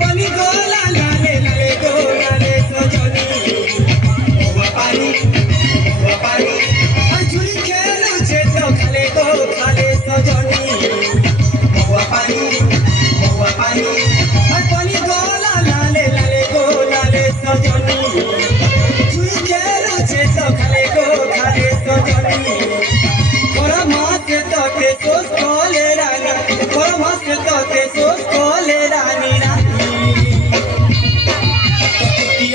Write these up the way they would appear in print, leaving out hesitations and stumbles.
पानी गोला लाले लाले गोलाले सजनी महुआ पानी झुली खेलू छे तो खाले गो खाले सजनी महुआ पानी पानी गोला लाले लाले गोलाले सजनी झुली खेलू छे तो खाले गो खाले सजनी कोरा माथे तोते सोस कोले रानी कोरा माथे तोते सोस कोले रानी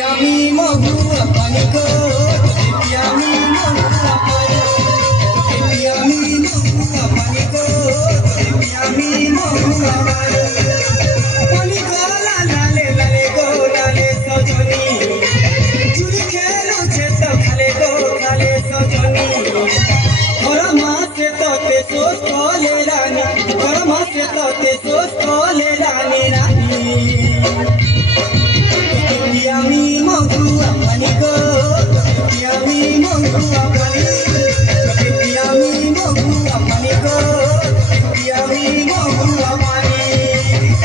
Yummy mohua paniko, yummy mohua paniko, yummy mohua paniko, yummy mohua paniko la la le go la le sojoni, churi khelo che to khale go khale sojoni, khora maase tote sos kole rani, khora maase tote sos kole rani rani. Yummy mohua paniko, yummy mohua paniko, yummy mohua paniko, yummy mohua paniko.